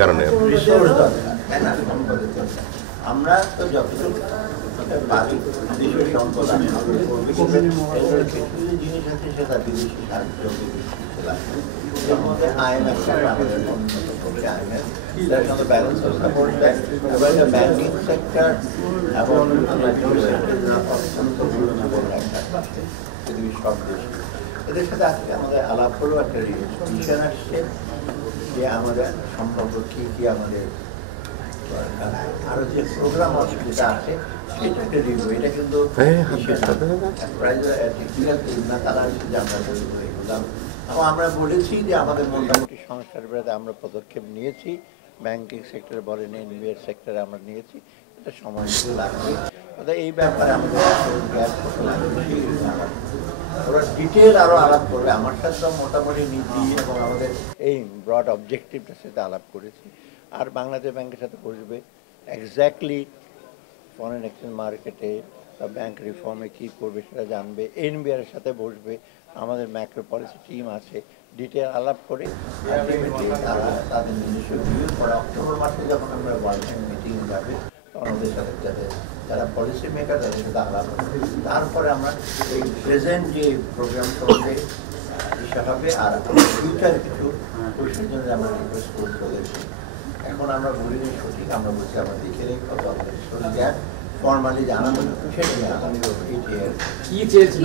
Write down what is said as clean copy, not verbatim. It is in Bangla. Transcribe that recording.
কারণে রিসোর্স দরকার, তাই না? সম্পদের দরকার। আমরা তো যতটুকু পারি দেশের সম্পদ আছে, কিছু জিনিস আছে সেটা বিদেশি সাহায্য লাগবে। এর মধ্যে IMF আমাদের অন্যতম পক্ষে IMF তার সঙ্গে ব্যালেন্স অফ সাপোর্ট দেয় এবং ব্যাংকিং সেক্টর এবং অত্যন্ত গুরুত্বপূর্ণ একটা পৃথিবীর সব দেশ। এদের সাথে আজকে আমাদের আলাপ হলো, একটা রিলেশন আসছে যে আমাদের সম্পর্ক কী আমাদের আরো যে প্রোগ্রাম যেটা আছে সেটাকে রিভিউ, এটা কিন্তু আমরা বলেছি যে আমাদের মোটামুটি সংস্কার বিরোধে আমরা পদক্ষেপ নিয়েছি, ব্যাংকিং সেক্টরে বলেন, এনবিআর সেক্টরে আমরা নিয়েছি, এটা সময় লাগবে। এই ব্যাপারে আমাদের ওরা ডিটেল আরো আলাপ করবে আমার সাথে, মোটামুটি নীতি এবং আমাদের এই ব্রড অবজেক্টিভটার সাথে আলাপ করেছি। আর বাংলাদেশ ব্যাংকের সাথে বসবে, এক্স্যাক্টলি ফরেন এক্সচেঞ্জ মার্কেটে বা ব্যাংক রিফর্মে কী করবে সেটা জানবে। এনবিআর এর সাথে বসবে, আমাদের ম্যাক্রো পলিসি টিম আছে, ডিটেল আলাপ করে তারা তাদের নিজস্ব ভিউ পরে অক্টোবর মাসে যখন আমরা ওয়ার্ল্ড মিটিং যাবে তখন ওদের সাথে যারা পলিসি মেকার তাদের সাথে আলাপ হবে। তারপরে আমরা এই প্রেজেন্ট যে প্রোগ্রাম করবে দিশা হবে, আর ফিউচার কিছু কোশ্চেন জন্য আমরা রিকোয়েস্ট করেছি। এখন আমরা বলিনি সঠিক, আমরা বলছি আমরা দেখে নেই কত আমাদের ফর্মালি জানাবো সেটা কি চেয়েছিল।